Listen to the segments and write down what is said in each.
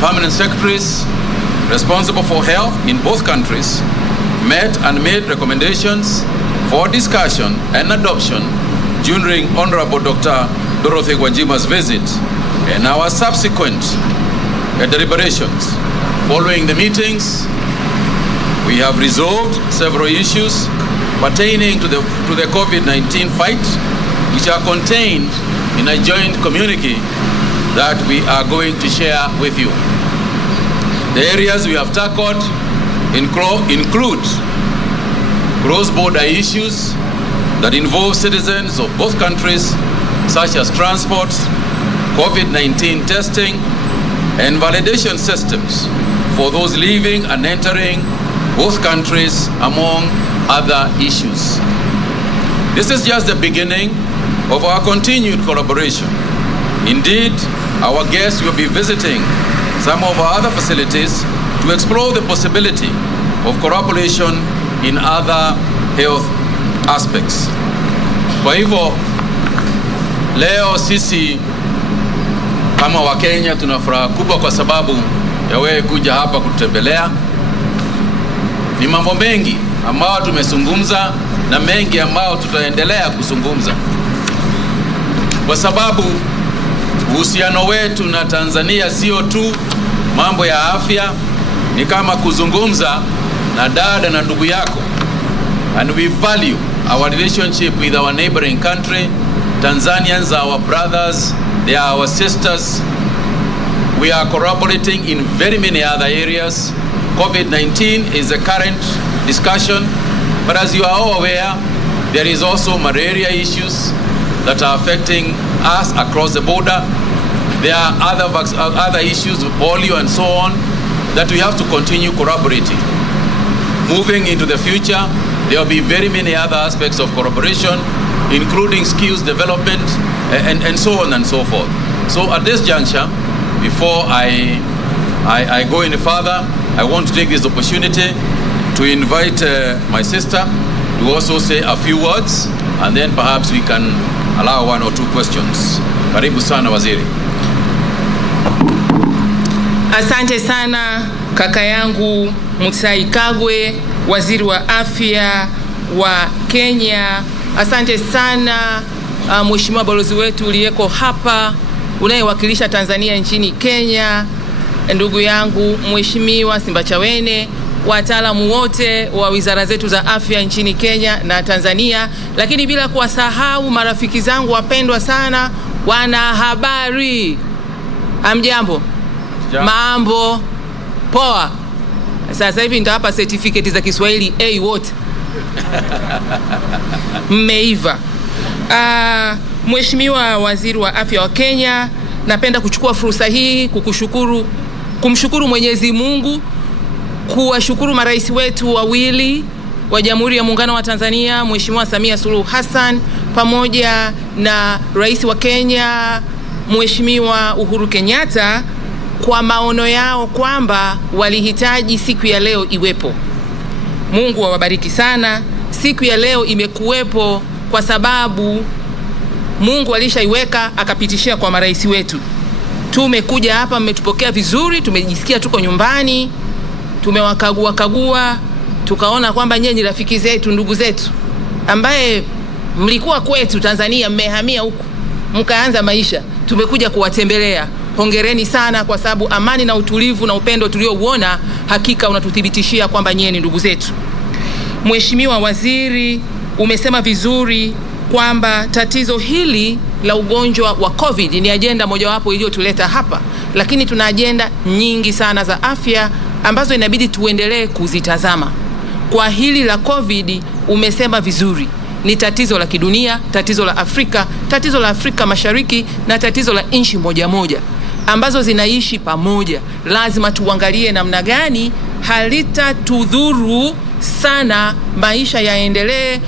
permanent secretaries responsible for health in both countries met and made recommendations for discussion and adoption during Honorable Dr. Dorothy Gwanjima's visit and our subsequent deliberations. Following the meetings, we have resolved several issues pertaining to the COVID-19 fight, which are contained in a joint communique that we are going to share with you. The areas we have tackled include cross-border issues that involve citizens of both countries, such as transport, COVID-19 testing, and validation systems for those leaving and entering both countries, among other issues. This is just the beginning of our continued collaboration. Indeed, our guests will be visiting some of our other facilities to explore the possibility of collaboration in other health aspects. Kwa hivyo, leo sisi kama Wakenya tuna furaha kubwa kwa sababu ya wewe kuja hapa kutembelea. Ni mambo mengi ambao tumezungumza na mengi ambao tutaendelea kuzungumza, kwa sababu uhusiano wetu na Tanzania sio tu mambo ya afya, ni kama kuzungumza na dada na ndugu yako. And we value our relationship with our neighboring country. Tanzanians are our brothers, they are our sisters. We are collaborating in very many other areas. COVID-19 is a current discussion, but as you are all aware, there is also malaria issues that are affecting us across the border. There are other issues with polio and so on that we have to continue collaborating. Moving into the future, there will be very many other aspects of collaboration, including skills development and so on and so forth. So at this juncture, before I go any further, I want to take this opportunity to invite my sister to also say a few words, and then perhaps we can allow one or two questions. Karibu sana waziri. Asante sana kaka yangu Mutahi Kagwe, waziri wa afya wa Kenya. Asante sana mheshimiwa balozi wetu uliyeko hapa unayewakilisha Tanzania nchini Kenya, ndugu yangu mheshimiwa Simbachawene, wataalamu wote wa wizara zetu za afya nchini Kenya na Tanzania, lakini bila kuwasahau marafiki zangu wapendwa sana wanahabari. Amjambo? Mambo poa. Sasa hivi nitawapa certificate za Kiswahili A wote. Mmeiva. Mheshimiwa waziri wa afya wa Kenya, napenda kuchukua fursa hii kumshukuru Mwenyezi Mungu, kuwashukuru marais wetu wawili wa Jamhuri ya Muungano wa Tanzania, Mheshimiwa Samia Suluhu Hassan pamoja na rais wa Kenya Mheshimiwa Uhuru Kenyatta kwa maono yao kwamba walihitaji siku ya leo iwepo. Mungu awabariki sana. Siku ya leo imekuwepo kwa sababu Mungu alishaiweka akapitishia kwa marais wetu. Tumekuja hapa, mmetupokea vizuri, tumejisikia tuko nyumbani, tumewakagua, tukaona kwamba nyinyi rafiki zetu, ndugu zetu ambaye mlikuwa kwetu Tanzania, mmehamia huku mkaanza maisha, tumekuja kuwatembelea. Hongereni sana, kwa sababu amani na utulivu na upendo tuliouona hakika unatuthibitishia kwamba nyinyi ni ndugu zetu. Mheshimiwa waziri, umesema vizuri kwamba tatizo hili la ugonjwa wa COVID ni ajenda mojawapo iliyotuleta hapa, lakini tuna ajenda nyingi sana za afya ambazo inabidi tuendelee kuzitazama. Kwa hili la COVID umesema vizuri, ni tatizo la kidunia, tatizo la Afrika, tatizo la Afrika Mashariki na tatizo la nchi moja moja ambazo zinaishi pamoja. Lazima tuangalie namna gani halitatudhuru sana, maisha yaendelee,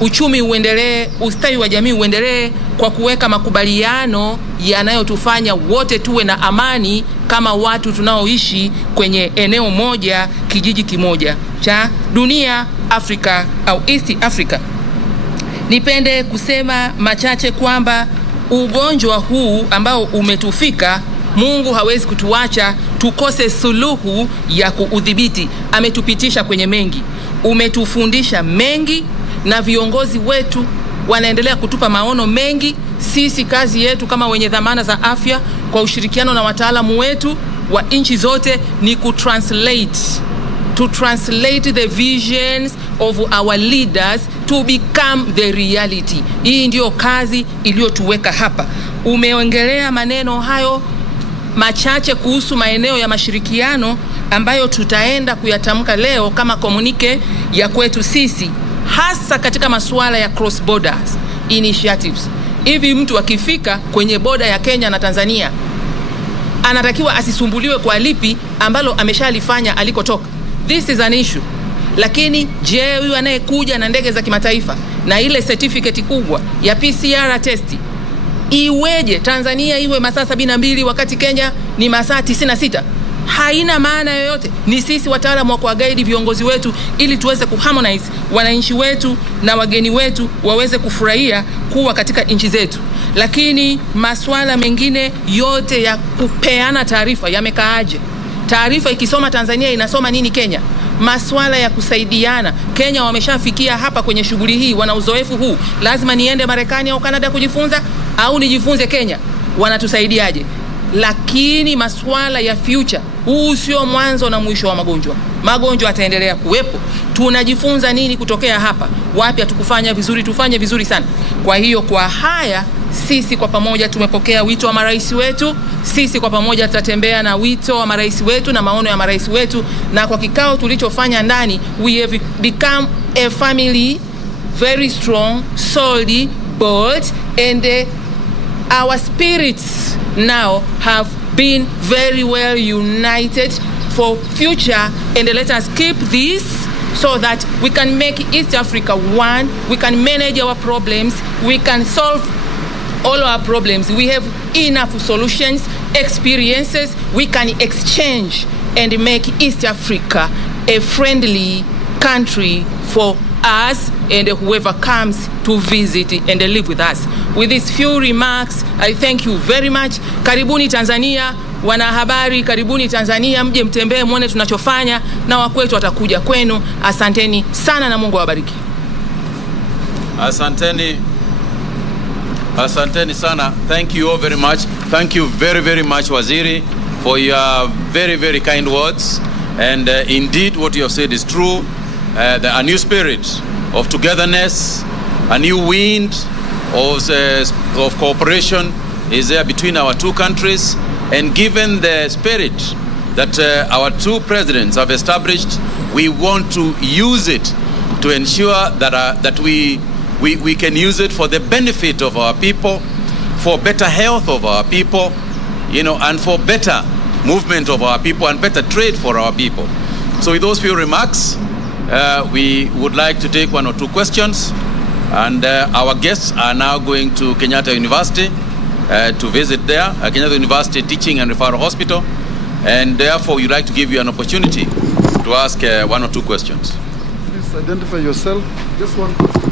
uchumi uendelee, ustawi wa jamii uendelee, kwa kuweka makubaliano yanayotufanya wote tuwe na amani kama watu tunaoishi kwenye eneo moja, kijiji kimoja cha dunia, Afrika au East Africa. Nipende kusema machache kwamba ugonjwa huu ambao umetufika Mungu hawezi kutuacha tukose suluhu ya kuudhibiti. Ametupitisha kwenye mengi, umetufundisha mengi, na viongozi wetu wanaendelea kutupa maono mengi. Sisi kazi yetu kama wenye dhamana za afya, kwa ushirikiano na wataalamu wetu wa nchi zote, ni to translate the visions of our leaders to become the reality. Hii ndio kazi iliyotuweka hapa. Umeongelea maneno hayo machache kuhusu maeneo ya mashirikiano ambayo tutaenda kuyatamka leo kama komunike ya kwetu sisi, hasa katika masuala ya cross borders initiatives. Hivi mtu akifika kwenye boda ya Kenya na Tanzania anatakiwa asisumbuliwe kwa lipi ambalo ameshalifanya alikotoka. This is an issue. Lakini je, huyu anayekuja na ndege za kimataifa na ile certificate kubwa ya PCR test iweje Tanzania iwe masaa 72 wakati Kenya ni masaa 96? Haina maana yoyote. Ni sisi wataalamu wa kuguide viongozi wetu ili tuweze kuharmonize wananchi wetu na wageni wetu waweze kufurahia kuwa katika nchi zetu. Lakini masuala mengine yote ya kupeana taarifa yamekaaje? Taarifa ikisoma Tanzania inasoma nini Kenya? Masuala ya kusaidiana, Kenya wameshafikia hapa kwenye shughuli hii, wana uzoefu huu. Lazima niende Marekani au Canada kujifunza au nijifunze Kenya? Wanatusaidiaje? Lakini masuala ya future, huu sio mwanzo na mwisho wa magonjwa. Magonjwa yataendelea kuwepo. Tunajifunza nini kutokea hapa? Wapi hatukufanya vizuri, tufanye vizuri sana. Kwa hiyo kwa haya sisi kwa pamoja tumepokea wito wa marais wetu. Sisi kwa pamoja tutatembea na wito wa marais wetu na maono ya marais wetu, na kwa kikao tulichofanya ndani, we have become a family very strong, solid, bold, and our spirits now have been very well united for future, and let us keep this so that we can make East Africa one, we can manage our problems, we can solve all our problems. We have enough solutions, experiences, we can exchange and make East Africa a friendly country for us and whoever comes to visit and live with us. With these few remarks, I thank you very much. Karibuni Tanzania, wanahabari, karibuni Tanzania, mje mtembee muone tunachofanya, na wakwetu watakuja kwenu. Asanteni sana na Mungu awabariki. Asanteni sana. Thank you all very much. Thank you very, very much, Waziri, for your very, very kind words. And indeed, what you have said is true. A new spirit of togetherness, a new wind of cooperation is there between our two countries. And given the spirit that our two presidents have established, we want to use it to ensure that we can use it for the benefit of our people, for better health of our people, and for better movement of our people and better trade for our people. So with those few remarks, we would like to take one or two questions, and our guests are now going to Kenyatta University to visit there, Kenyatta University Teaching and Referral Hospital, and therefore we'd like to give you an opportunity to ask one or two questions. Please identify yourself. Just one question.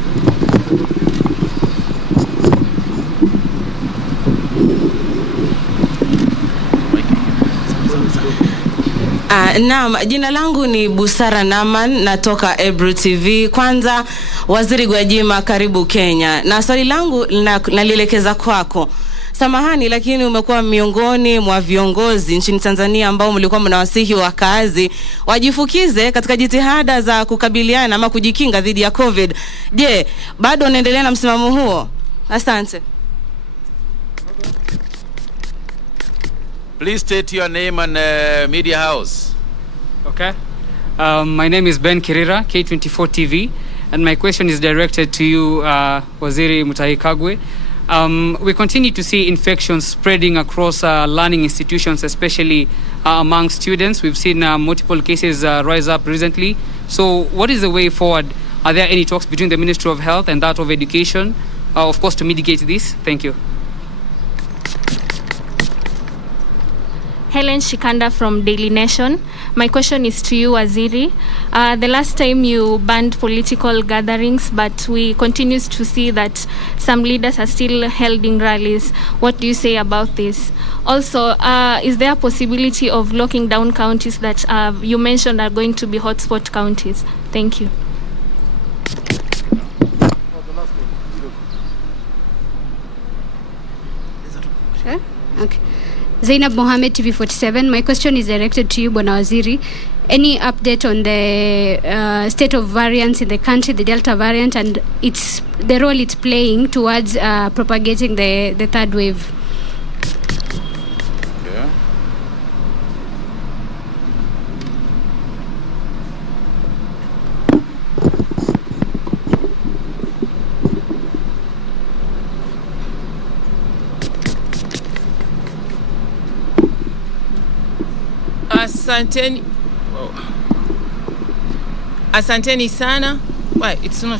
Naam, jina langu ni Busara Naman, natoka Ebru TV. Kwanza, Waziri Gwajima, karibu Kenya. Na swali langu nalielekeza kwako. Samahani, lakini umekuwa miongoni mwa viongozi nchini Tanzania ambao mlikuwa mnawasihi wakazi wajifukize katika jitihada za kukabiliana ama kujikinga dhidi ya COVID. Je, bado unaendelea na msimamo huo? Asante. Please state your name and media house. Okay. My name is Ben Kirira, K24 TV, and my question is directed to you, Waziri Mutahi Kagwe. We continue to see infections spreading across learning institutions, especially among students. We've seen multiple cases rise up recently. So what is the way forward? Are there any talks between the Ministry of Health and that of Education, of course, to mitigate this? Thank you. Helen Shikanda from Daily Nation. My question is to you, Waziri. The last time you banned political gatherings, but we continue to see that some leaders are still holding rallies. What do you say about this? Also, is there a possibility of locking down counties that you mentioned are going to be hotspot counties? Thank you. Okay. Zainab Mohammed, TV47. My question is directed to you, Bwana Waziri. Any update on the state of variants in the country, the Delta variant, and the role it's playing towards propagating the third wave? Yeah. Asanteni sana. Why? It's not.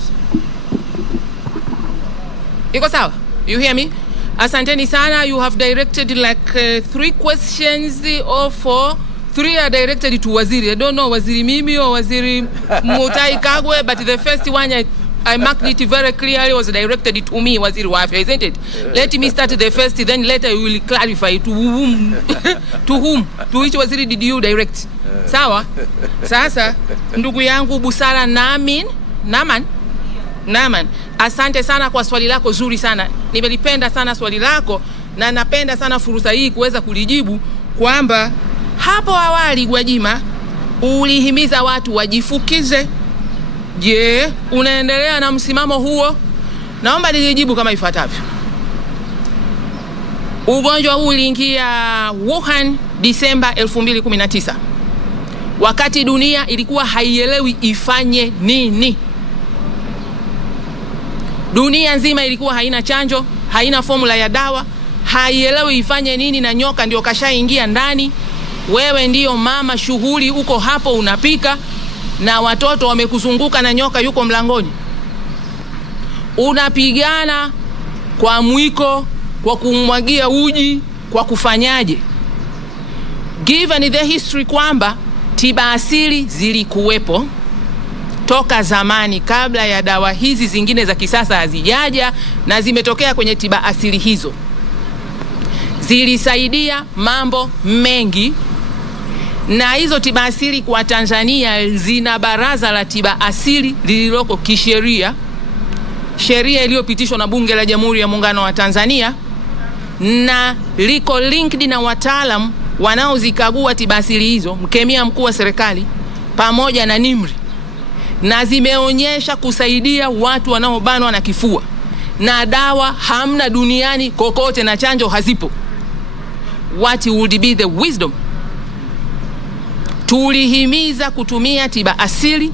Iko sawa? You hear me? Asanteni sana. You have directed like 3 questions or 4. 3 are directed to Waziri. I don't know Waziri Mimi or Waziri Mutahi Kagwe, but the first one I marked it very clearly was directed to me, Waziri wa Afya, isn't it? Let me start the first, then later we will clarify to whom, to which Waziri did you direct? Sawa? Sasa, ndugu yangu Busara Naman, asante sana kwa swali lako zuri sana. Nimelipenda sana swali lako na napenda sana fursa hii kuweza kulijibu kwamba hapo awali Gwajima ulihimiza watu wajifukize. Je, unaendelea na msimamo huo? Naomba nilijibu kama ifuatavyo. Ugonjwa huu uliingia Wuhan Disemba 2019. Wakati dunia ilikuwa haielewi ifanye nini. Dunia nzima ilikuwa haina chanjo, haina formula ya dawa, haielewi ifanye nini, na nyoka ndio kashaingia ndani. Wewe ndio mama, shughuli uko hapo unapika na watoto wamekuzunguka na nyoka yuko mlangoni. Unapigana kwa mwiko, kwa kumwagia uji, kwa kufanyaje? Given the history kwamba tiba asili zilikuwepo toka zamani kabla ya dawa hizi zingine za kisasa hazijaja, na zimetokea kwenye tiba asili hizo. Zilisaidia mambo mengi, na hizo tiba asili kwa Tanzania zina baraza la tiba asili lililoko kisheria, sheria iliyopitishwa na Bunge la Jamhuri ya Muungano wa Tanzania, na liko linked na wataalamu wanaozikagua tiba asili hizo, mkemia mkuu wa serikali pamoja na NIMRI, na zimeonyesha kusaidia watu wanaobanwa na kifua, na dawa hamna duniani kokote na chanjo hazipo. What would be the wisdom? Tulihimiza kutumia tiba asili,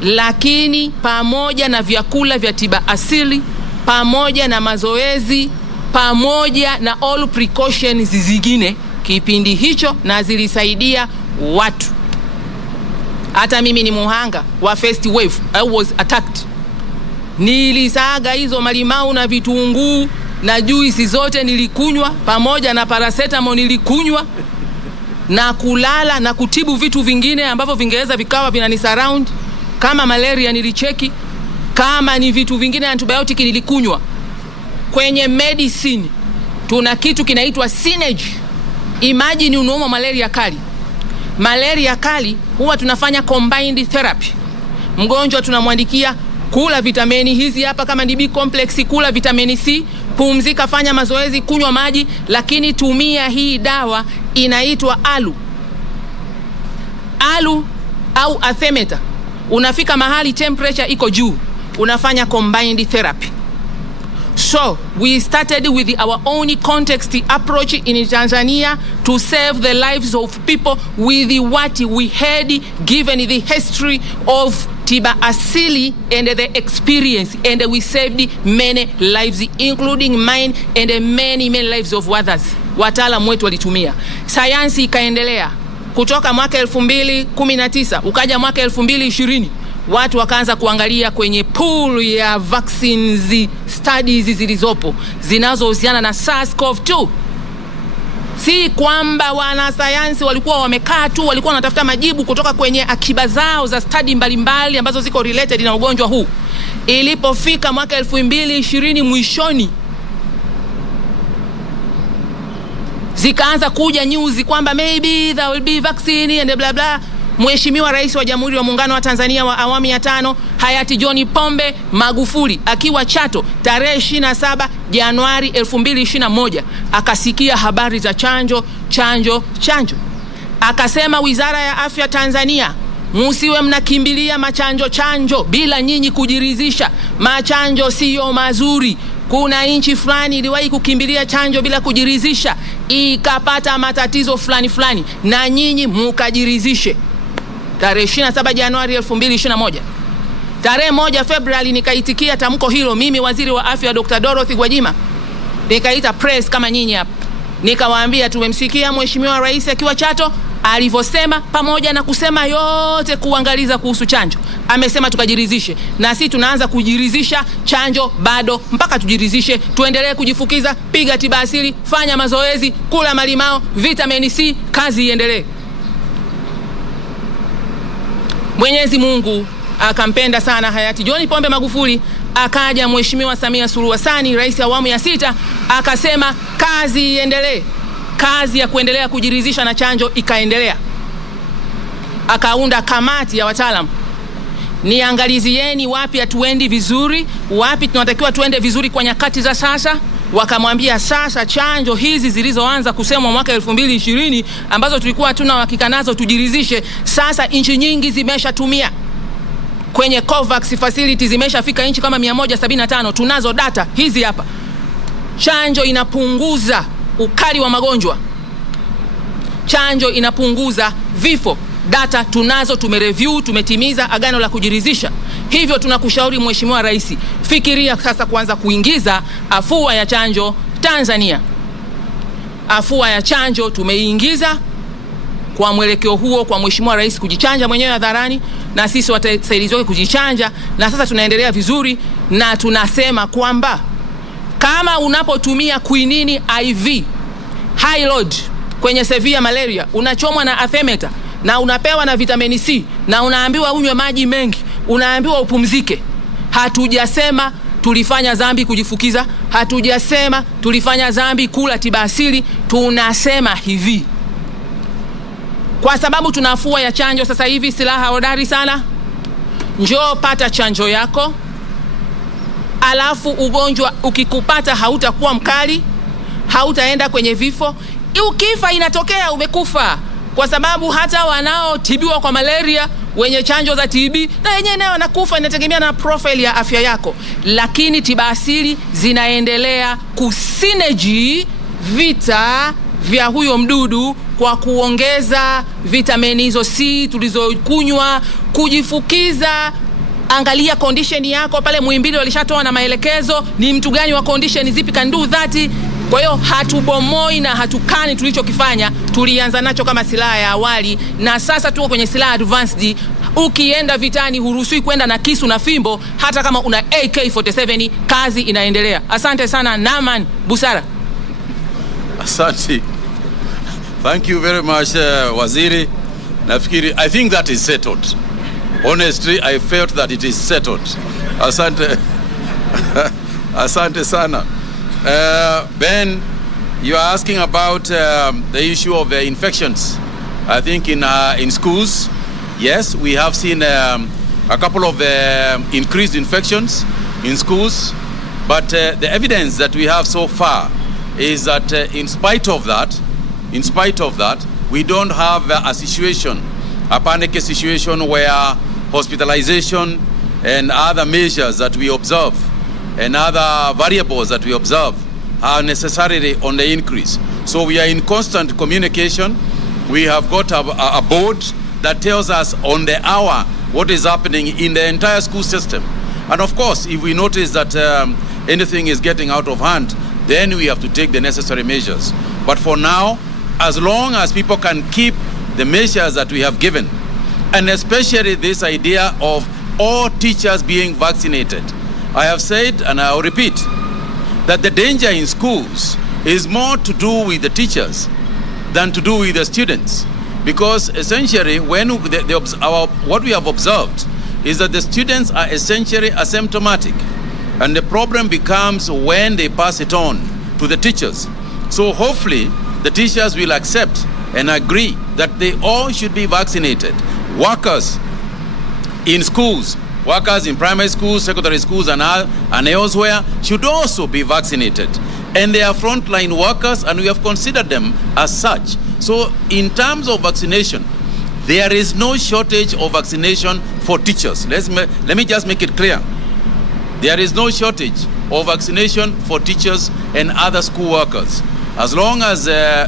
lakini pamoja na vyakula vya tiba asili, pamoja na mazoezi, pamoja na all precautions zingine kipindi hicho, na zilisaidia watu. Hata mimi ni muhanga wa first wave. I was attacked. Nilisaga hizo malimau na vitunguu na juisi zote nilikunywa, pamoja na paracetamol nilikunywa, na kulala na kutibu vitu vingine ambavyo vingeweza vikawa vinani surround, kama malaria nilicheki, kama ni vitu vingine antibiotic nilikunywa. Kwenye medicine tuna kitu kinaitwa synergy. Imagine unaumwa malaria kali. Malaria kali huwa tunafanya combined therapy. Mgonjwa tunamwandikia kula vitamini hizi hapa, kama ni B complex kula vitamini C, pumzika, fanya mazoezi, kunywa maji, lakini tumia hii dawa inaitwa alu au artemether. Unafika mahali temperature iko juu, unafanya combined therapy. So we started with our own context approach in Tanzania to save the lives of people with what we had, given the history of tiba asili and the experience, and we saved many lives, including mine and many lives of others. Wataalamu wetu walitumia. Sayansi ikaendelea kutoka mwaka 2019 ukaja mwaka 2020. Watu wakaanza kuangalia kwenye pool ya vaccines studies zilizopo zinazohusiana na SARS-CoV-2. Si kwamba wanasayansi walikuwa wamekaa tu, walikuwa wanatafuta majibu kutoka kwenye akiba zao za study mbalimbali ambazo ziko related na ugonjwa huu. Ilipofika mwaka 2020 mwishoni, zikaanza kuja news kwamba maybe there will be vaccine and blah blah. Mheshimiwa Rais wa Jamhuri ya Muungano wa Tanzania wa awamu ya 5 hayati John Pombe Magufuli akiwa Chato tarehe 27 Januari 2021 akasikia habari za chanjo. Akasema Wizara ya Afya Tanzania, musiwe mnakimbilia chanjo bila nyinyi kujiridhisha. Machanjo sio mazuri. Kuna nchi fulani iliwahi kukimbilia chanjo bila kujiridhisha, ikapata matatizo fulani, na nyinyi mukajiridhishe. Tarehe 27 Januari 2021. Tarehe 1 Februari nikaitikia tamko hilo, mimi Waziri wa Afya Dr. Dorothy Gwajima. Nikaita press kama nyinyi hapa. Nikawaambia tumemsikia Mheshimiwa Rais akiwa Chato alivyosema, pamoja na kusema yote kuangaliza kuhusu chanjo. Amesema tukajiridhishe, na sisi tunaanza kujiridhisha. Chanjo bado, mpaka tujiridhishe. Tuendelee kujifukiza, piga tiba asili, fanya mazoezi, kula malimao, vitamin C, kazi iendelee. Mwenyezi Mungu akampenda sana hayati John Pombe Magufuli, akaja Mheshimiwa Samia Suluhu Hassan, rais wa awamu ya 6, akasema kazi iendelee. Kazi ya kuendelea kujiridhisha na chanjo ikaendelea. Akaunda kamati ya wataalamu, niangalizieni wapi hatuendi vizuri, wapi tunatakiwa tuende vizuri kwa nyakati za sasa. Wakamwambia sasa chanjo hizi zilizoanza kusemwa mwaka 2020 ambazo tulikuwa hatuna uhakika nazo tujiridhishe, sasa nchi nyingi zimeshatumia. Kwenye COVAX facility zimeshafika nchi kama 175, tunazo data hizi hapa. Chanjo inapunguza ukali wa magonjwa. Chanjo inapunguza vifo. Data tunazo, tumereview, tumetimiza agano la kujiridhisha. Hivyo tunakushauri Mheshimiwa Rais, fikiria sasa kuanza kuingiza afua ya chanjo Tanzania. Afua ya chanjo tumeingiza kwa mwelekeo huo, kwa Mheshimiwa Rais kujichanja mwenyewe hadharani na sisi wasaidizi wake kujichanja, na sasa tunaendelea vizuri. Na tunasema kwamba kama unapotumia quinini IV high load kwenye severe malaria, unachomwa na artemether na unapewa na vitamin C na unaambiwa unywe maji mengi, unaambiwa upumzike. Hatujasema tulifanya dhambi kujifukiza, hatujasema tulifanya dhambi kula tiba asili. Tunasema hivi, kwa sababu tunafua ya chanjo sasa hivi, silaha hodari sana. Njoo pata chanjo yako, alafu ugonjwa ukikupata hautakuwa mkali, hautaenda kwenye vifo. Ukifa inatokea umekufa, kwa sababu hata wanaotibiwa kwa malaria wenye chanjo za TB na wenyewe nao wanakufa, inategemea na profile ya afya yako. Lakini tiba asili zinaendelea kusinergy vita vya huyo mdudu kwa kuongeza vitamini hizo C tulizokunywa, kujifukiza. Angalia condition yako pale. Muhimbili walishatoa na maelekezo ni mtu gani wa condition zipi can do that. Kwa hiyo hatubomoi na hatukani tulichokifanya. Tulianza nacho kama silaha ya awali na sasa tuko kwenye silaha advanced. Ukienda vitani huruhusiwi kwenda na kisu na fimbo, hata kama una AK47, kazi inaendelea. Asante sana Naman Busara. Asante. Thank you very much Waziri. Nafikiri, I think that is settled. Honestly, I felt that it is settled. Asante. Asante sana. Ben, you are asking about the issue of infections. I think in schools, yes, we have seen a couple of increased infections in schools, but the evidence that we have so far is that in spite of that, we don't have a panic situation where hospitalization and other measures that we observe and other variables that we observe are necessarily on the increase. So we are in constant communication. We have got a board that tells us on the hour what is happening in the entire school system. And of course, if we notice that anything is getting out of hand, then we have to take the necessary measures. But for now, as long as people can keep the measures that we have given, and especially this idea of all teachers being vaccinated, I have said, and I'll repeat, that the danger in schools is more to do with the teachers than to do with the students. Because essentially, when what we have observed is that the students are essentially asymptomatic. And the problem becomes when they pass it on to the teachers. So hopefully, the teachers will accept and agree that they all should be vaccinated. Workers in schools, workers in primary schools, secondary schools, and elsewhere should also be vaccinated. And they are frontline workers, and we have considered them as such. So in terms of vaccination, there is no shortage of vaccination for teachers. Let me just make it clear. There is no shortage of vaccination for teachers and other school workers. As long as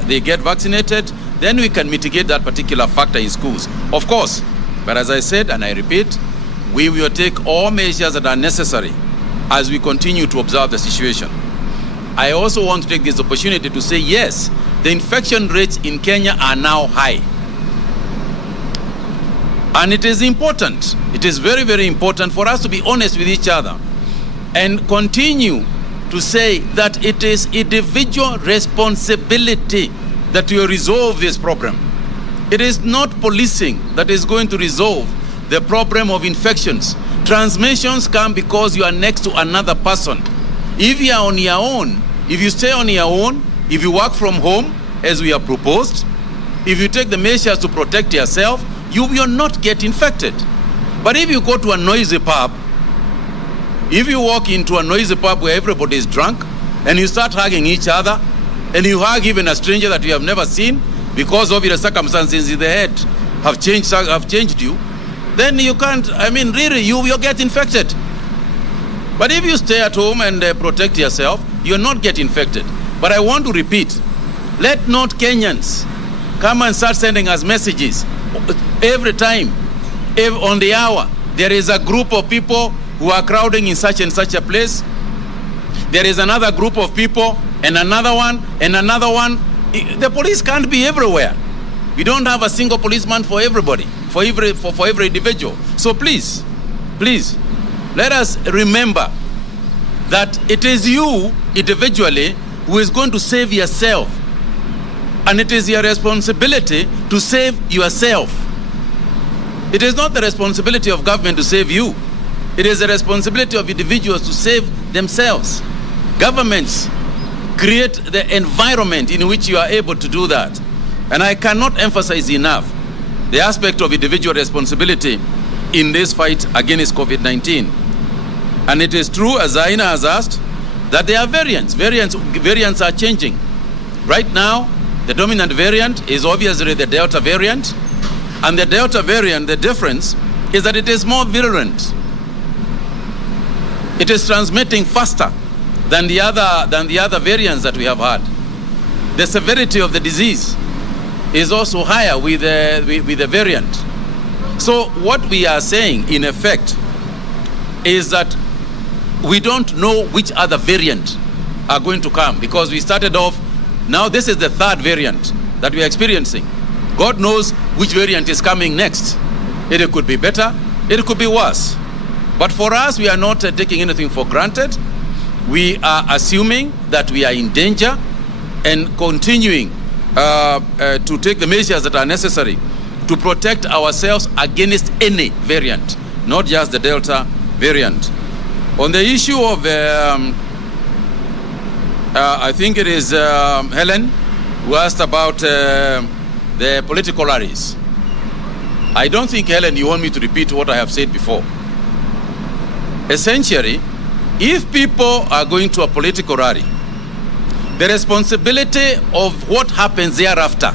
they get vaccinated, then we can mitigate that particular factor in schools. Of course, but as I said, and I repeat, we will take all measures that are necessary as we continue to observe the situation. I also want to take this opportunity to say, yes, the infection rates in Kenya are now high. And it is important, it is very, very important for us to be honest with each other and continue to say that it is individual responsibility that we resolve this problem. It is not policing that is going to resolve the problem of infections. Transmissions come because you are next to another person. If you are on your own, if you stay on your own, if you work from home, as we have proposed, if you take the measures to protect yourself, you will not get infected. But if you go to a noisy pub, if you walk into a noisy pub where everybody is drunk, and you start hugging each other, and you hug even a stranger that you have never seen, because of your circumstances in the head have changed you, then you can't, really, you will get infected. But if you stay at home and protect yourself, you'll not get infected. But I want to repeat, let not Kenyans come and start sending us messages every time, on the hour. There is a group of people who are crowding in such and such a place. There is another group of people, and another one, and another one. The police can't be everywhere. We don't have a single policeman for everybody, for every individual. So please, let us remember that it is you individually who is going to save yourself. And it is your responsibility to save yourself. It is not the responsibility of government to save you. It is the responsibility of individuals to save themselves. Governments create the environment in which you are able to do that. And I cannot emphasize enough the aspect of individual responsibility in this fight against COVID-19. And it is true, as Zaina has asked, that there are variants. Variants are changing. Right now, the dominant variant is obviously the Delta variant. And the Delta variant, the difference is that it is more virulent. It is transmitting faster than the other variants that we have had. The severity of the disease is also higher with the variant. So what we are saying, in effect, is that we don't know which other variant are going to come, because we started off, now this is the third variant that we are experiencing. God knows which variant is coming next. It could be better, it could be worse. But for us, we are not taking anything for granted. We are assuming that we are in danger and continuing to take the measures that are necessary to protect ourselves against any variant, not just the Delta variant. On the issue of, I think it is Helen who asked about the political rallies. I don't think, Helen, you want me to repeat what I have said before. Essentially, if people are going to a political rally, the responsibility of what happens thereafter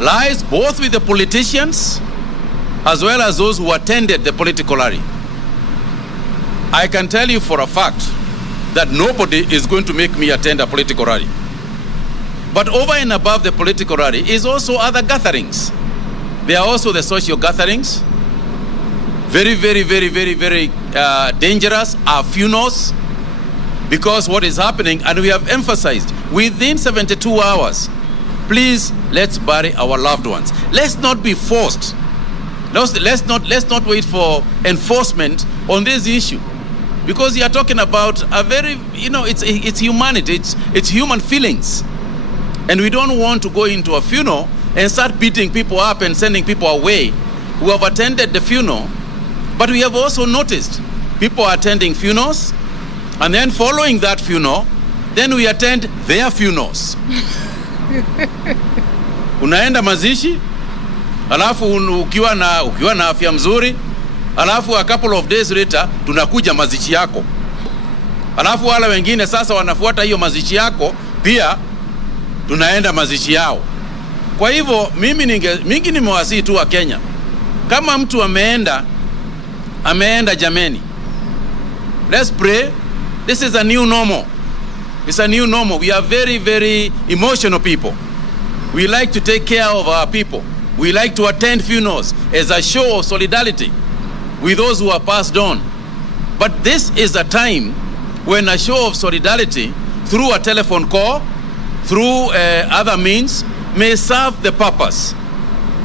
lies both with the politicians as well as those who attended the political rally. I can tell you for a fact that nobody is going to make me attend a political rally. But over and above the political rally is also other gatherings. There are also the social gatherings. Very, very, very, very, very dangerous are funerals, because what is happening, and we have emphasized, within 72 hours, please, let's bury our loved ones. Let's not be forced. Let's not wait for enforcement on this issue, because you are talking about a very, it's humanity, it's human feelings. And we don't want to go into a funeral and start beating people up and sending people away who have attended the funeral. But we have also noticed people attending funerals, and then following that funeral, then we attend their funerals. Unaenda mazishi, alafu ukiwa na afya mzuri, alafu a couple of days later tunakuja mazishi yako. Alafu wale wengine sasa wanafuata hiyo mazishi yako, pia tunaenda mazishi yao. Kwa hivyo mingi nimewasihi tu wa Kenya, kama mtu ameenda jameni, let's pray. This is a new normal. It's a new normal. We are very, very emotional people. We like to take care of our people. We like to attend funerals as a show of solidarity with those who are passed on. But this is a time when a show of solidarity through a telephone call, through other means, may serve the purpose.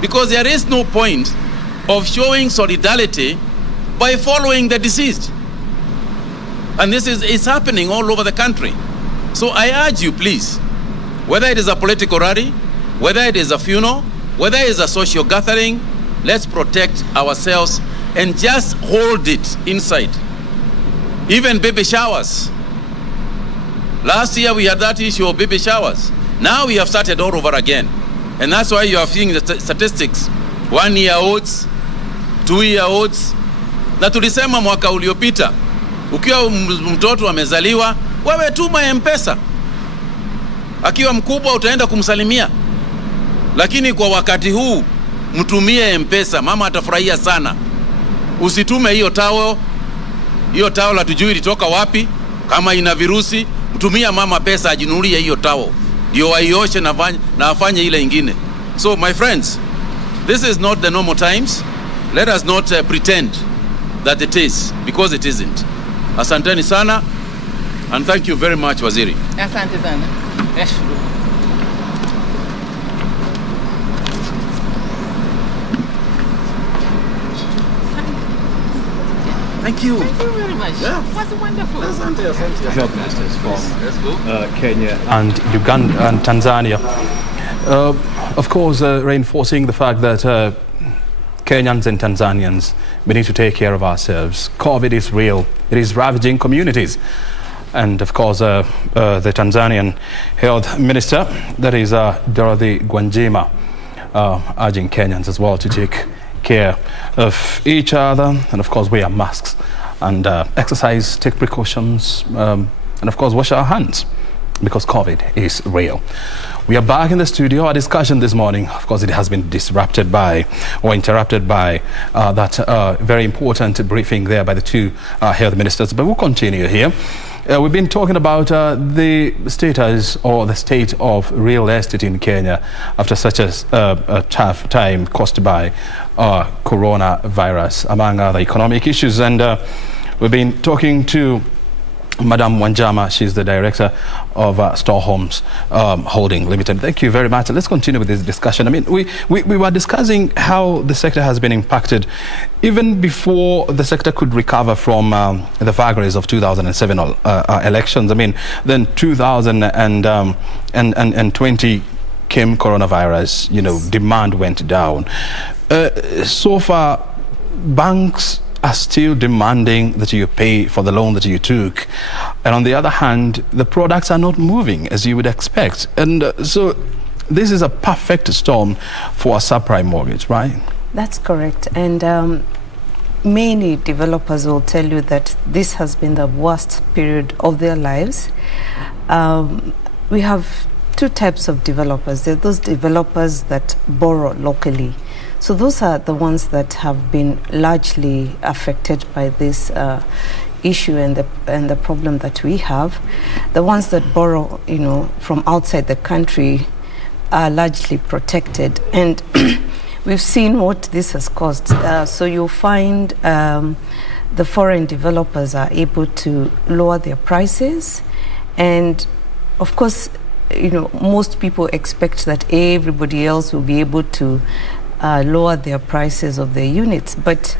Because there is no point of showing solidarity by following the deceased. And it's happening all over the country. So I urge you, please, whether it is a political rally, whether it is a funeral, whether it is a social gathering, let's protect ourselves and just hold it inside. Even baby showers. Last year we had that issue of baby showers. Now we have started all over again. And that's why you are seeing the statistics. 1-year-olds, 2-year-olds. Na tulisema mwaka uliopita, ukiwa mtoto amezaliwa, wewe tuma M-Pesa. Akiwa mkubwa utaenda kumsalimia. Lakini kwa wakati huu, mtumie M-Pesa, mama atafurahia sana. Usitume hiyo towel hatujui ilitoka wapi, kama ina virusi, mtumia mama pesa ajinunulie hiyo towel. Ndio aioshe na afanye ile ingine. So my friends, this is not the normal times. Let us not pretend that it is, because it isn't. Asanteni sana, and thank you very much, Waziri. Asante sana. Thank you. Thank you very much. Yeah. It was wonderful. Health ministers from Kenya and Uganda and Tanzania. Of course, reinforcing the fact that Kenyans and Tanzanians, we need to take care of ourselves. COVID is real. It is ravaging communities. And of course, the Tanzanian health minister, that is Dorothy Gwajima, urging Kenyans as well to take care of each other and of course wear masks and exercise, take precautions, and of course wash our hands, because COVID is real. We are back in the studio. Our discussion this morning, of course, it has been interrupted by that very important briefing there by the two health ministers, but we'll continue here. We've been talking about the status or the state of real estate in Kenya after such a tough time caused by coronavirus, among other economic issues. And we've been talking to Madam Wanjama. She's the director of Store Homes Holding Limited. Thank you very much. Let's continue with this discussion. I mean, we were discussing how the sector has been impacted even before the sector could recover from the vagaries of 2007 elections. I mean, then 2020 came coronavirus, you know, demand went down. So far, banks are still demanding that you pay for the loan that you took, and on the other hand, the products are not moving as you would expect. And so this is a perfect storm for a subprime mortgage, right? That's correct. And many developers will tell you that this has been the worst period of their lives. We have two types of developers. There are those developers that borrow locally. So those are the ones that have been largely affected by this issue and the problem that we have. The ones that borrow, you know, from outside the country are largely protected, and we've seen what this has caused. So you'll find the foreign developers are able to lower their prices, and of course, you know, most people expect that everybody else will be able to lower their prices of their units, but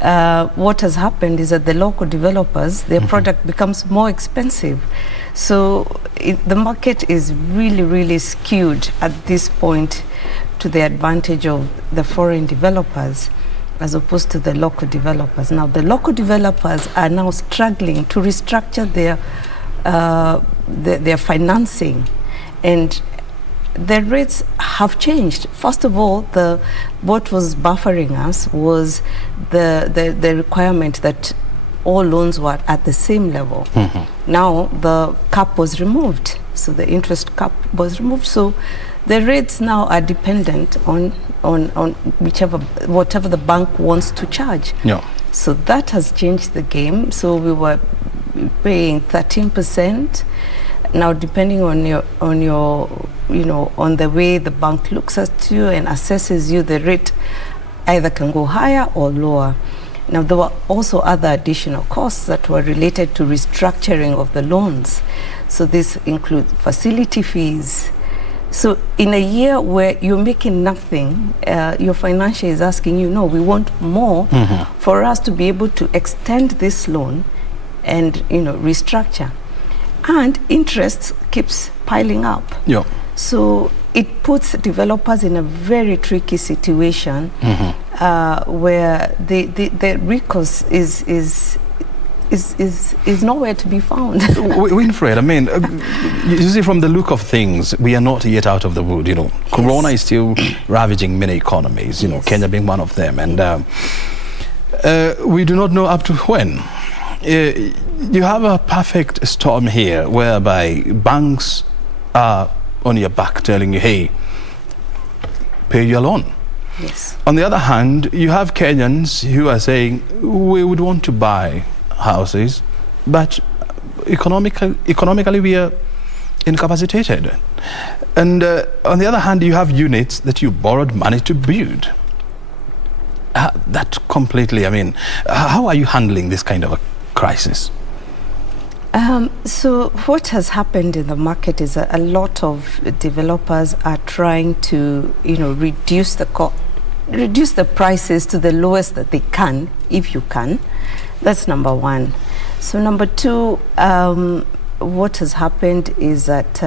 what has happened is that the local developers, their product becomes more expensive. So the market is really, really skewed at this point to the advantage of the foreign developers as opposed to the local developers. Now, the local developers are now struggling to restructure their financing, and the rates have changed. First of all, what was buffering us was the requirement that all loans were at the same level. Now the cap was removed, so the interest cap was removed. So the rates now are dependent on whatever the bank wants to charge. Yeah. So that has changed the game. So we were paying 13%. Now, depending on your on the way the bank looks at you and assesses you, the rate either can go higher or lower. Now, there were also other additional costs that were related to restructuring of the loans. So this includes facility fees. So in a year where you're making nothing, your financier is asking you, no, we want more for us to be able to extend this loan and restructure. And interest keeps piling up. Yeah. So it puts developers in a very tricky situation where the recourse is nowhere to be found. Winfred, I mean, you see, from the look of things, we are not yet out of the wood. Corona is still ravaging many economies. Kenya being one of them, and we do not know up to when. You have a perfect storm here, whereby banks are on your back telling you, hey, pay your loan. Yes. On the other hand, you have Kenyans who are saying, we would want to buy houses, but economically we are incapacitated. And on the other hand, you have units that you borrowed money to build. That completely, I mean, how are you handling this kind of a crisis? So what has happened in the market is a lot of developers are trying to, reduce the prices to the lowest that they can, if you can. That's number one. So number two, what has happened is that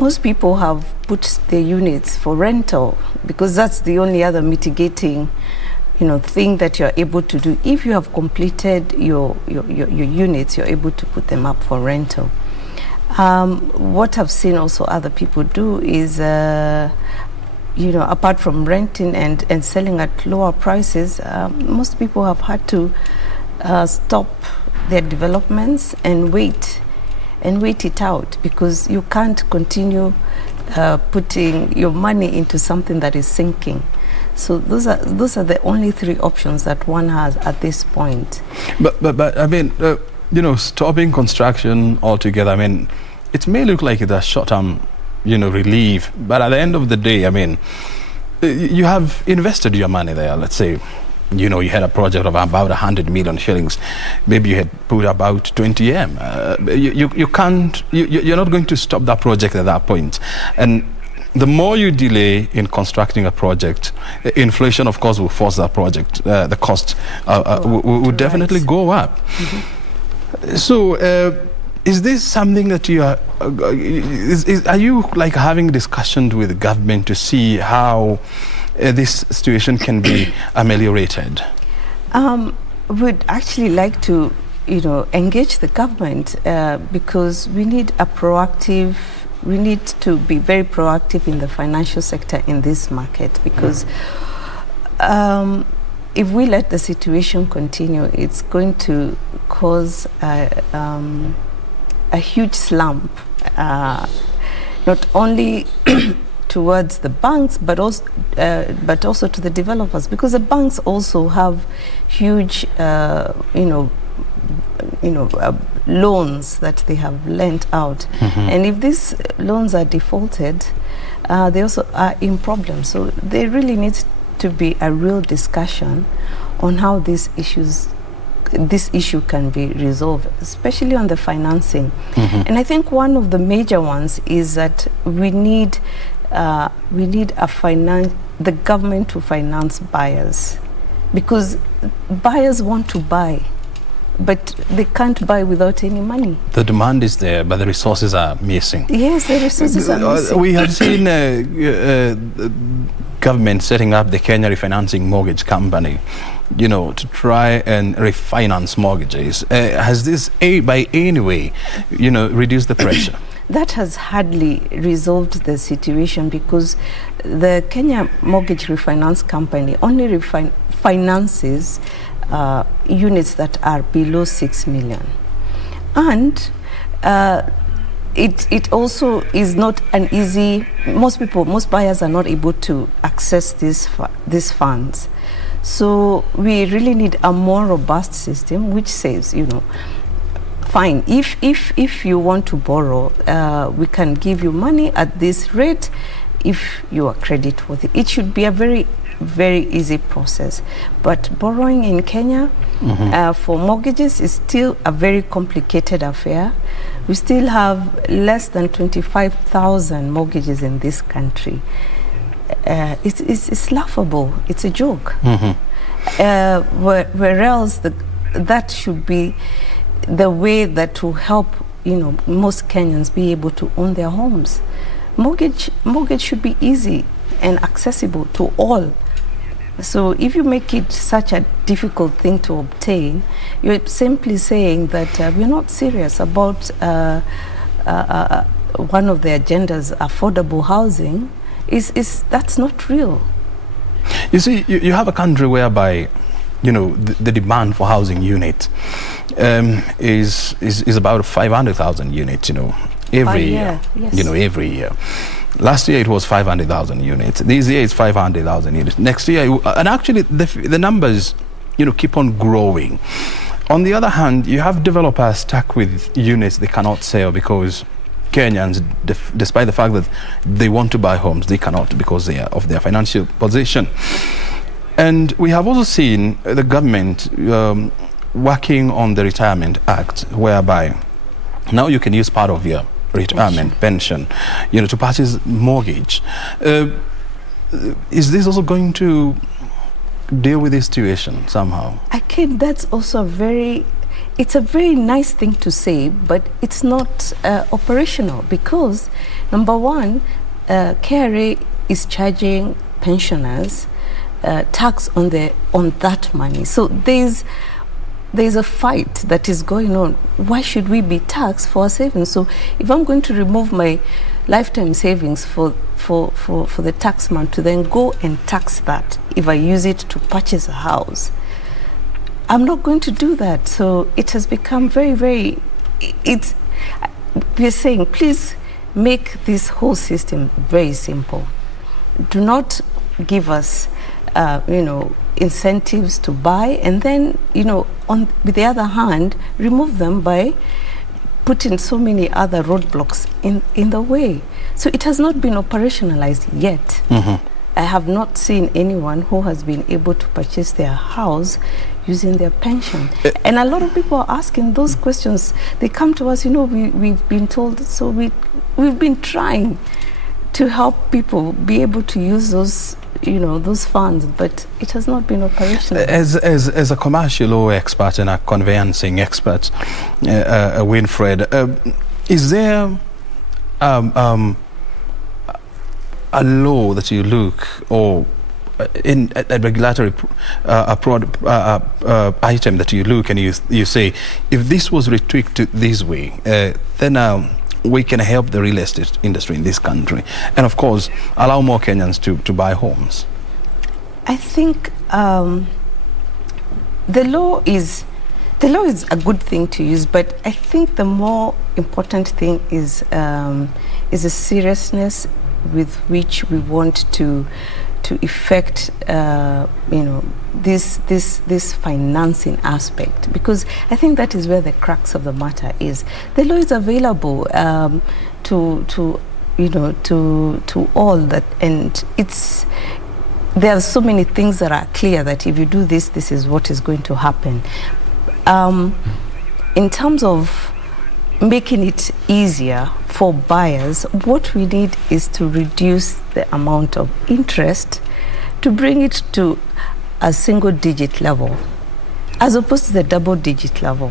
most people have put their units for rental, because that's the only other mitigating thing that you're able to do. If you have completed your units, you're able to put them up for rental. What I've seen also other people do is, apart from renting and selling at lower prices, most people have had to stop their developments and wait it out, because you can't continue putting your money into something that is sinking. So those are the only three options that one has at this point. But I mean, stopping construction altogether, I mean, it may look like it's a short-term, relief, but at the end of the day, I mean, you have invested your money there. Let's say, you had a project of about 100 million shillings. Maybe you had put about 20 M. You're not going to stop that project at that point. And the more you delay in constructing a project, inflation, of course, will force that project. The cost will definitely go up. So, is this something that you are? Are you like having discussions with the government to see how this situation can be ameliorated? We'd actually like to, engage the government because we need to be very proactive in the financial sector in this market, because if we let the situation continue, it's going to cause a huge slump, not only towards the banks, but also to the developers, because the banks also have huge, loans that they have lent out, and if these loans are defaulted, they also are in problems. So there really needs to be a real discussion on how this issue can be resolved, especially on the financing. And I think one of the major ones is that we need the government to finance buyers. because buyers want to buy, but they can't buy without any money. The demand is there, but the resources are missing. Yes, the resources are missing. We have seen government setting up the Kenya Refinancing Mortgage Company, you know, to try and refinance mortgages. Has this, by any way, you know, reduced the pressure? That has hardly resolved the situation, because the Kenya Mortgage Refinance Company only finances units that are below 6 million. And it also is not an easy, most buyers are not able to access these funds. So we really need a more robust system which says, you know, fine, if you want to borrow, we can give you money at this rate if you are creditworthy. It should be a very, very easy process. But borrowing in Kenya for mortgages is still a very complicated affair. We still have less than 25,000 mortgages in this country. It's laughable. It's a joke. Where else that should be the way that will help, you know, most Kenyans be able to own their homes. Mortgage should be easy and accessible to all. So if you make it such a difficult thing to obtain, you're simply saying that we're not serious about one of the agendas, affordable housing. That's not real. You see, you have a country whereby, you know, the demand for housing unit is about 500,000 units, you know, every year. Yes. You know, every year. Last year it was 500,000 units. This year it's 500,000 units. Next year, and actually the numbers, you know, keep on growing. On the other hand, you have developers stuck with units they cannot sell because Kenyans, despite the fact that they want to buy homes, they cannot because of their financial position. And we have also seen the government working on the Retirement Act, whereby now you can use part of your retirement pension, you know, to purchase mortgage. Is this also going to deal with this situation somehow? Again, that's also it's a very nice thing to say, but it's not operational, because number one, KRA is charging pensioners tax on that money. So there's a fight that is going on. Why should we be taxed for our savings? So if I'm going to remove my lifetime savings for the tax man to then go and tax that if I use it to purchase a house, I'm not going to do that. So it has become very, very, we're saying, please make this whole system very simple. Do not give us, you know, incentives to buy, and then, you know, with the other hand, remove them by putting so many other roadblocks in the way. So it has not been operationalized yet. I have not seen anyone who has been able to purchase their house using their pension. And a lot of people are asking those questions. They come to us, you know, we've been told, so we've been trying to help people be able to use those, you know, those funds, but it has not been operational. As a commercial law expert and a conveyancing expert, Winfred, is there a law that you look, or in a regulatory item that you look and you say, if this was retweaked this way, then we can help the real estate industry in this country, and of course allow more Kenyans to buy homes? I think the law is a good thing to use, but I think the more important thing is a seriousness with which we want to effect, you know, this financing aspect, because I think that is where the crux of the matter is. The law is available to you know, to all that, and there are so many things that are clear that if you do this, this is what is going to happen. In terms of making it easier for buyers, what we need is to reduce the amount of interest, to bring it to a single digit level as opposed to the double digit level.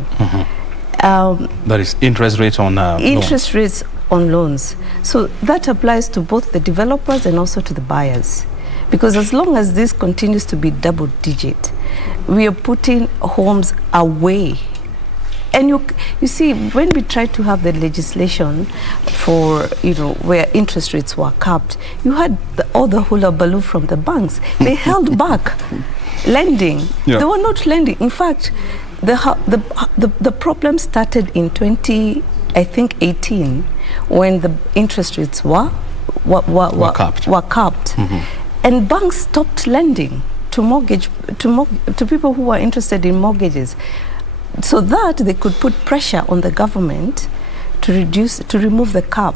That is interest rates on interest rates on loans. So that applies to both the developers and also to the buyers. Because as long as this continues to be double digit, we are putting homes away. And you see, when we tried to have the legislation for, where interest rates were capped, you had all the hullabaloo from the banks. They held back lending. Yeah. They were not lending. In fact, the problem started in 2018 when the interest rates were capped. And banks stopped lending to people who were interested in mortgages, so that they could put pressure on the government to remove the cap.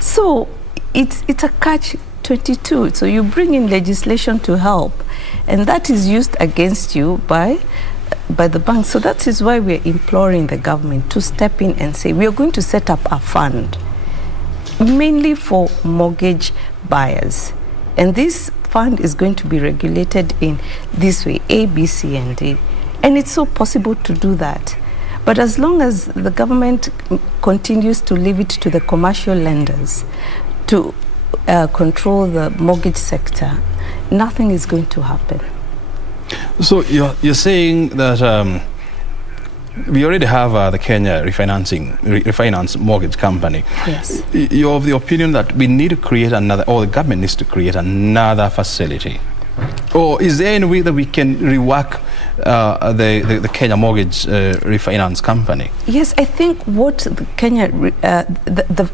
So it's a catch-22. So you bring in legislation to help, and that is used against you by the banks. So that is why we're imploring the government to step in and say, we are going to set up a fund mainly for mortgage buyers. And this fund is going to be regulated in this way, A, B, C, and D. And it's so possible to do that. But as long as the government continues to leave it to the commercial lenders to control the mortgage sector, nothing is going to happen. So you're saying that we already have the Kenya refinance mortgage company. Yes. You're of the opinion that we need to create another, or the government needs to create another facility? Or is there any way that we can rework the Kenya mortgage refinance company? Yes, I think what the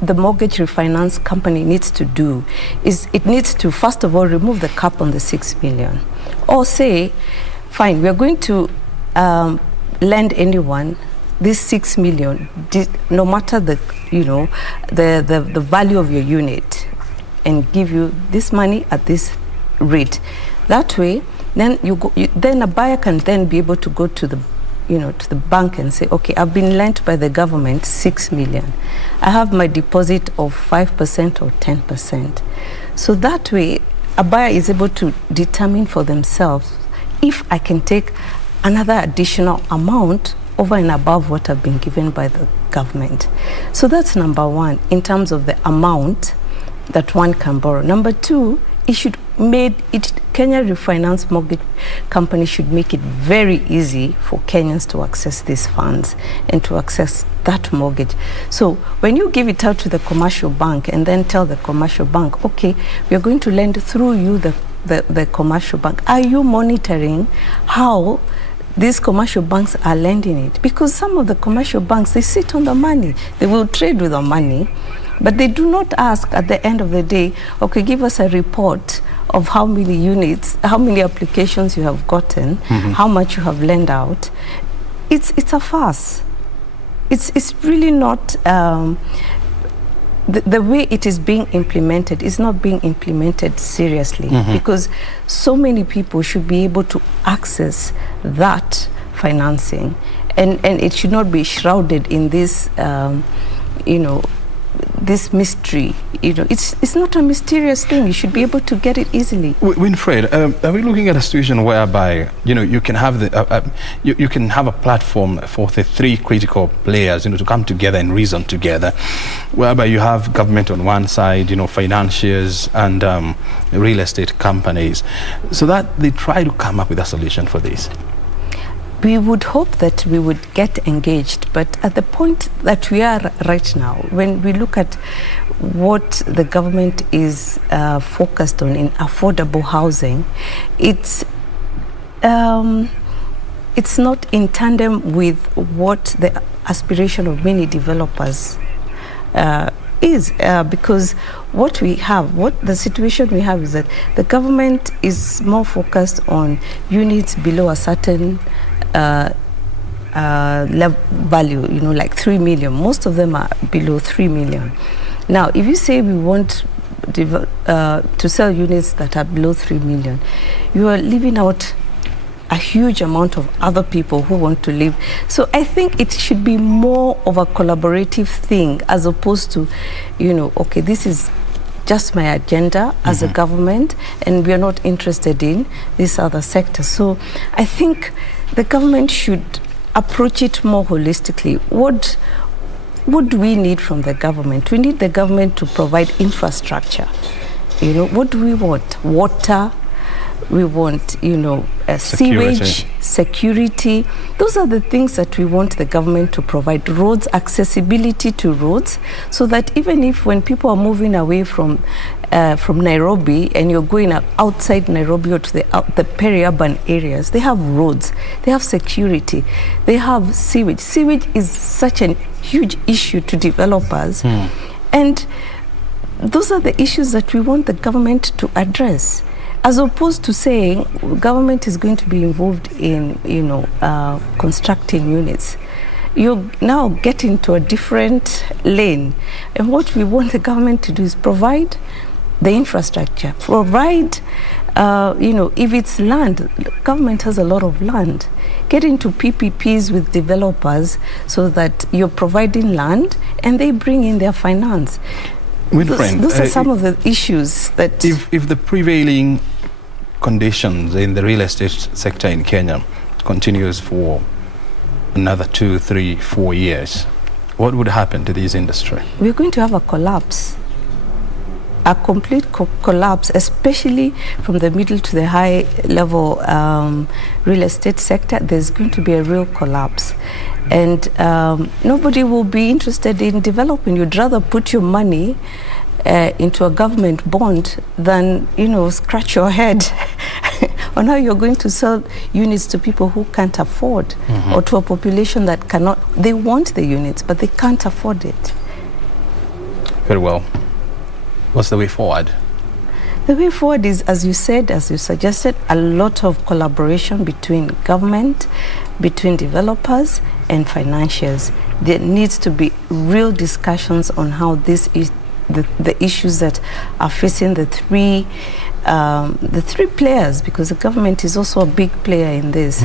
the mortgage refinance company needs to do is it needs to, first of all, remove the cap on the 6 million. Or say, fine, we are going to lend anyone this 6 million, no matter the value of your unit, and give you this money at this rate. That way, then then a buyer can then be able to go to the bank and say, okay, I've been lent by the government 6 million. I have my deposit of 5% or 10%. So that way, a buyer is able to determine for themselves if I can take another additional amount over and above what I've been given by the government. So that's number one, in terms of the amount that one can borrow. Number two, Kenya Refinance Mortgage Company should make it very easy for Kenyans to access these funds and to access that mortgage. So when you give it out to the commercial bank and then tell the commercial bank, okay, we are going to lend through you, the commercial bank, are you monitoring how these commercial banks are lending it? Because some of the commercial banks, they sit on the money. They will trade with the money, but they do not ask at the end of the day, okay, give us a report of how many units, how many applications you have gotten, how much you have lent out. It's a farce. It's really not, the way it is being implemented is not being implemented seriously, because so many people should be able to access that financing, and it should not be shrouded in this, this mystery. It's not a mysterious thing. You should be able to get it easily. Winfred, are we looking at a situation whereby you can have you can have a platform for the three critical players to come together and reason together, whereby you have government on one side, financiers and real estate companies, so that they try to come up with a solution for this? We would hope that we would get engaged, but at the point that we are right now, when we look at what the government is focused on in affordable housing, it's not in tandem with what the aspiration of many developers is, because what the situation we have is that the government is more focused on units below a certain value, like 3 million. Most of them are below 3 million. Now, if you say we want to sell units that are below 3 million, you are leaving out a huge amount of other people who want to live. So I think it should be more of a collaborative thing, as opposed to, okay, this is just my agenda as a government, and we are not interested in this other sector. So I think the government should approach it more holistically. What do we need from the government? We need the government to provide infrastructure. You know, what do we want? Water. We want, sewage, security. Those are the things that we want the government to provide. Roads, accessibility to roads, so that even if when people are moving away from Nairobi and you're going outside Nairobi or to the peri-urban areas, they have roads, they have security, they have sewage. Sewage is such a huge issue to developers. And those are the issues that we want the government to address, as opposed to saying government is going to be involved in, constructing units. You're now getting to a different lane. And what we want the government to do is provide the infrastructure, provide, if it's land, government has a lot of land. Get into PPPs with developers so that you're providing land and they bring in their finance. Those are some of the issues that... If the prevailing conditions in the real estate sector in Kenya continues for another 2, 3, 4 years, what would happen to this industry? We're going to have a collapse, a complete collapse, especially from the middle to the high level real estate sector. There's going to be a real collapse. And nobody will be interested in developing. You'd rather put your money into a government bond than, scratch your head on how you're going to sell units to people who can't afford, or to a population that cannot. They want the units, but they can't afford it. Very well. What's the way forward? The way forward is, as you said, as you suggested, a lot of collaboration between government, between developers and financiers. There needs to be real discussions on how this is the issues that are facing the three players, because the government is also a big player in this.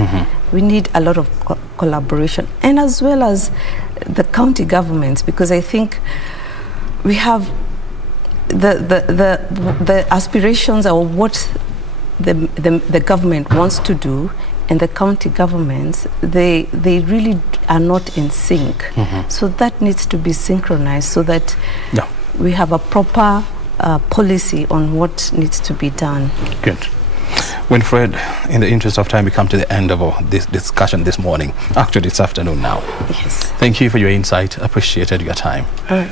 We need a lot of collaboration, and as well as the county governments, because I think we have the aspirations or what the government wants to do, and the county governments, they really are not in sync. So that needs to be synchronized so that we have a proper policy on what needs to be done. Good. Winfred, in the interest of time, we come to the end of this discussion this morning. Actually, this afternoon now. Yes. Thank you for your insight. Appreciated your time.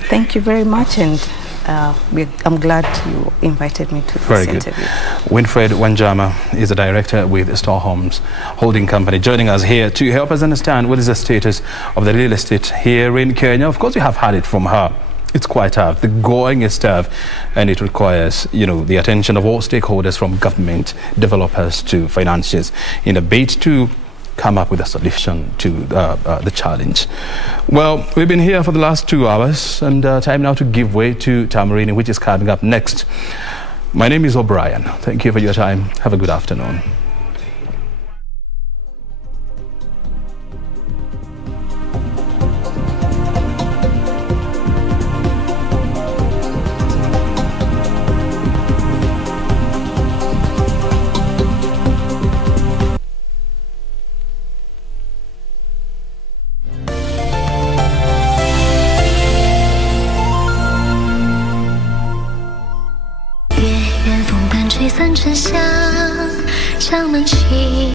Thank you very much, and I'm glad you invited me to this interview. Winfred Wanjama is a director with Store Homes Holding Company, joining us here to help us understand what is the status of the real estate here in Kenya. Of course, we have heard it from her. It's quite tough. The going is tough, and it requires, the attention of all stakeholders, from government, developers to financiers, in a bid to come up with a solution to the challenge. Well, we've been here for the last 2 hours, and time now to give way to Tamarini, which is coming up next. My name is O'Brien. Thank you for your time. Have a good afternoon.